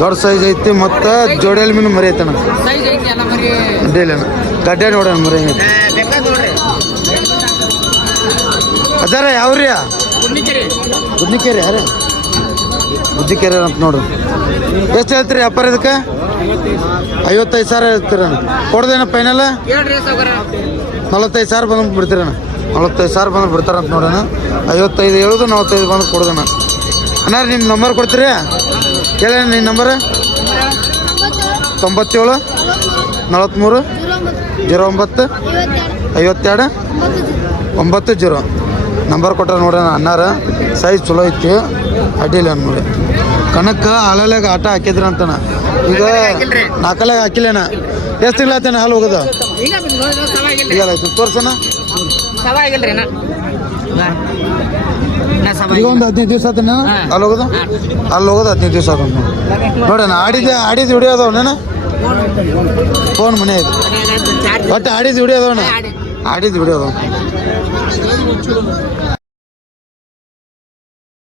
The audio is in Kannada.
ದೊಡ್ಡ ಸೈಜ್ ಐತಿ ಮತ್ತು ಜೋಡಿಯಲ್ಲಿ ಮೀನು ಮರಿ ಐತಿ ಅಡ್ಡಿಲ್ಲಣ್ಣ ಗಡ್ಡೆ ನೋಡೋಣ ಮರಿ ಅದಾರ ಯಾವ್ರಿ? ಬುದ್ನಿಕೆರೆ ಯಾರ ಬುದ್ಧಿಕೇರಿ ಅಂತ ನೋಡ್ರಿ. ಎಷ್ಟು ಹೇಳ್ತೀರಿ ವ್ಯಾಪಾರ ಇದಕ್ಕೆ? ಐವತ್ತೈದು ಸಾವಿರ ಹೇಳ್ತೀರಣ್ಣ ಕೊಡ್ದೇನ ಫೈನಲ್ ನಲವತ್ತೈದು ಸಾವಿರ ಬಂದು ಬಿಡ್ತೀರಣ್ಣ ನಲವತ್ತೈದು ಸಾವಿರ ಬಂದು ಬಿಡ್ತಾರಂತ ನೋಡೋಣ. ಐವತ್ತೈದು ಹೇಳೋದು ನಲವತ್ತೈದು ಬಂದು ಕೊಡ್ದಣ್ಣ. ಅಣ್ಣ ನಿಮ್ಮ ನಂಬರ್ ಕೊಡ್ತೀರಿ? ಹೇಳಿ ನಿನ್ನ ನಂಬರ್ ತೊಂಬತ್ತೇಳು ನಲವತ್ತ್ಮೂರು ಜೀರೋ ಒಂಬತ್ತು ಐವತ್ತೆರಡು ಒಂಬತ್ತು ಜೀರೋ. ನಂಬರ್ ಕೊಟ್ಟಾರ ನೋಡೋಣ ಅನ್ನಾರ. ಸೈಜ್ ಚಲೋ ಐತಿ ಅಡ್ಡಿಲ್ಲ ನೋಡಿ. ಕನಕ ಹಾಲಲ್ಯಾಗ ಆಟ ಹಾಕಿದ್ರ ಅಂತನ. ಈಗ ನಾಲ್ಕಲ್ಯಾಗ ಹಾಕಿಲ್ಲೇನ? ಎಷ್ಟು ತಿಂಗಳ ಹಾಲು ಹೋಗೋದು? ಈಗ ನೋಡಿದ್ರೆ ಸಲ ಆಗಿಲ್ರಿ ಈಗ ಆಯ್ತು ತೋರ್ಸಣ್ಣ ಸಲ ಆಗಿಲ್ರಿ ನಾ ನಾ ಸಮ ಈಗ ಒಂದು ಹದಿನೈದು ದಿವಸ ಆತಣ್ಣ ಅಲ್ಲಿ ಹೋಗೋದು ಅಲ್ಲಿ ಹೋಗೋದು ಹದಿನೈದು ದಿವಸ ಆತ ನೋಡೋಣ ಆಡಿದ ಆಡಿದ ವಿಡಿಯೋ ಅದಾವಣ್ಣ ಫೋನ್ ಮನೆ ಐತಿ ಒಟ್ಟು ಆಡಿದ ವಿಡಿಯೋ ಅದಾವಣ್ಣ ಆಡಿದ ವಿಡಿಯೋ ಅದಾವ